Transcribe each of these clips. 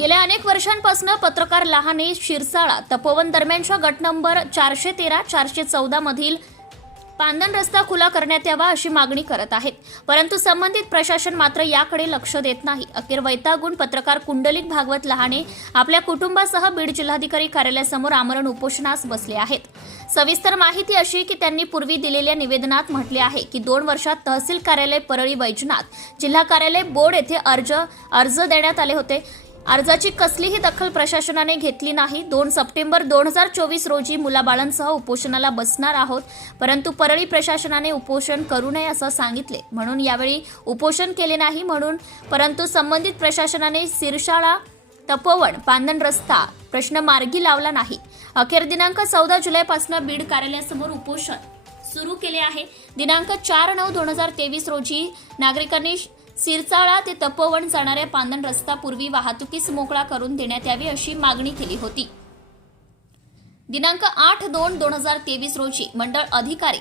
गेल्या अनेक वर्षांपासून पत्रकार लहाने शिरसाळा तपोवन दरम्यानच्या गट नंबर चारशे तेरा चारशे चौदा मधील पांदन रस्ता खुला करण्यात यावा अशी मागणी करत आहेत. परंतु संबंधित प्रशासन मात्र याकडे लक्ष देत नाही. अखेर वैतागून पत्रकार कुंडलिक भागवत लहाने आपल्या कुटुंबासह बीड जिल्हाधिकारी कार्यालयासमोर आमरण उपोषणास बसले आहेत. सविस्तर माहिती अशी की त्यांनी पूर्वी दिलेल्या निवेदनात म्हटले आहे की दोन वर्षात तहसील कार्यालय परळी वैजनाथ जिल्हा कार्यालय बोर्ड येथे अर्ज अर्ज देण्यात आले होते. अर्जाची कसलीही दखल प्रशासनाने घेतली नाही. दोन सप्टेंबर दोन हजार चोवीस रोजी मुलाबाळांसह उपोषणाला बसणार आहोत. परंतु परळी प्रशासनाने उपोषण करू नये असं सांगितले. म्हणून यावेळी उपोषण केले नाही म्हणून परंतु संबंधित प्रशासनाने सिरशाळा तपोवन पांदन रस्ता प्रश्न मार्गी लावला नाही. अखेर दिनांक चौदा जुलैपासून बीड कार्यालयासमोर उपोषण सुरू केले आहे. दिनांक चार नऊ दोन हजार तेवीस रोजी नागरिकांनी सिरसाळा ते तपोवन जाणाऱ्या पांदण रस्ता पूर्वी वाहतुकीस मोकळा करून देण्यात यावी अशी मागणी केली होती. दिनांक आठ दोन दोन हजार तेवीस रोजी मंडळ अधिकारी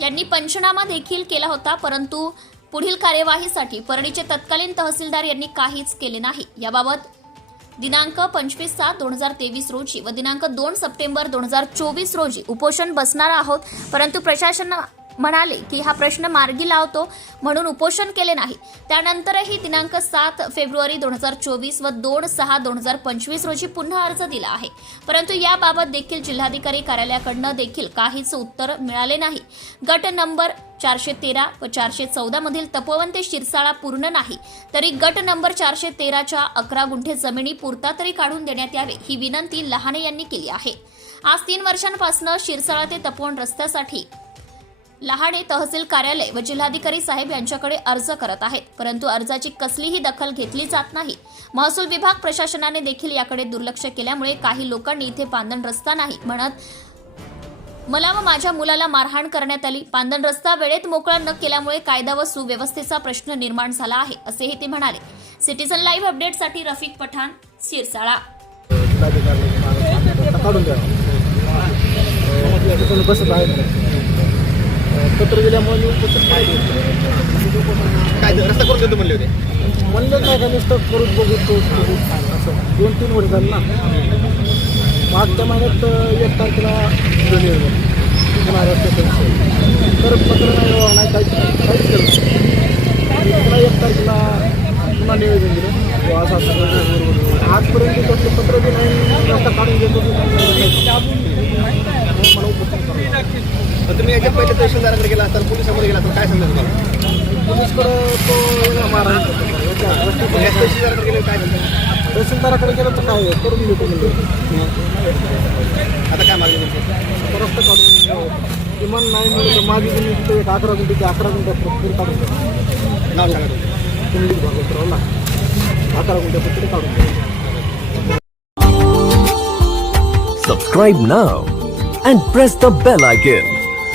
यांनी पंचनामा देखील केला होता परंतु पुढील कार्यवाहीसाठी परळीचे तत्कालीन तहसीलदार यांनी काहीच केले नाही. याबाबत दिनांक पंचवीस सात दोन हजार तेवीस रोजी व दिनांक दोन सप्टेंबर दोन हजार चोवीस रोजी उपोषण बसणार आहोत. परंतु प्रशासन म्हणाले की हा प्रश्न मार्गी लावतो म्हणून उपोषण केले नाही. त्यानंतरही दिनांक सात फेब्रुवारी दोन हजार चोवीस व दोन सहा दोन हजार पंचवीस रोजी पुन्हा अर्ज दिला आहे. परंतु याबाबत देखील जिल्हाधिकारी कार्यालयाकडनं देखील काहीच उत्तर मिळाले नाही. गट नंबर चारशे तेरा व चारशे चौदा मधील तपोवन ते शिरसाळा पूर्ण नाही तरी गट नंबर चारशे तेराच्या अकरा गुंठे जमिनी पुरता तरी काढून देण्यात यावे ही विनंती लहाने यांनी केली आहे. आज तीन वर्षांपासून शिरसाळा ते तपोवन रस्त्यासाठी लहाणे तहसील कार्यालय व जिल्हाधिकारी साहेब यांच्याकडे अर्ज करत आहेत परंतु अर्जाची कसलीही दखल घेतली जात नाही महसूल विभाग प्रशासनाने देखील याकडे दुर्लक्ष केल्यामुळे काही लोकांनी इथे पांदण रस्ता नाही म्हणत मला व माझ्या मुलाला मारहाण करण्यात आली पांदण रस्ता वेळेत मोकळा न केल्यामुळे कायदा व सुव्यवस्थेचा प्रश्न निर्माण झाला आहे असेही ते म्हणाले सिटीझन लाईव्ह अपडेटसाठी रफिक पठाण सिरसाळा जिल्हाधिकारी काढून पत्र दिल्यामुळे मी उपोषण केलं. काय रस्ता करून देतो म्हणले होते? म्हणलं नाही का नुसतं करून बघू तो असं दोन तीन वर्ष झालं ना. मागच्या महिन्यात एक तारखेला दिली होती. तर पत्र नाही नाही काहीच नाही. काहीच केलं पुन्हा एक तारखेला पुन्हा निवेदन दिलं. असं असं आजपर्यंत तसं पत्र बी नाही रस्ता काढून देतो बी नाही. म्हणून मला उपोषण करावं लागलं. तर तुम्ही याच्या पहिले तहसीलदाराकडे गेला असताल पोलिसांमध्ये गेला असताल काय सांगता तुम्हाला? पोलीसकडं तो वेगळा या तहसीलदाराकडे गेले काय तहसीलदाराकडे गेलं तर काय? करून देतो म्हणजे आता काय मागणी तुमची? रस्ता काढून किमान नाही म्हणलं तर माझी जमीन तिथे एक अकरा गुंठे अकरा गुंठ्यात पूर काढून द्या नाव सांगा तुमचं. कुंडली भागवतराव ना अकरा गुंठ्यात तरी काढून द्या Subscribe now and press the bell icon.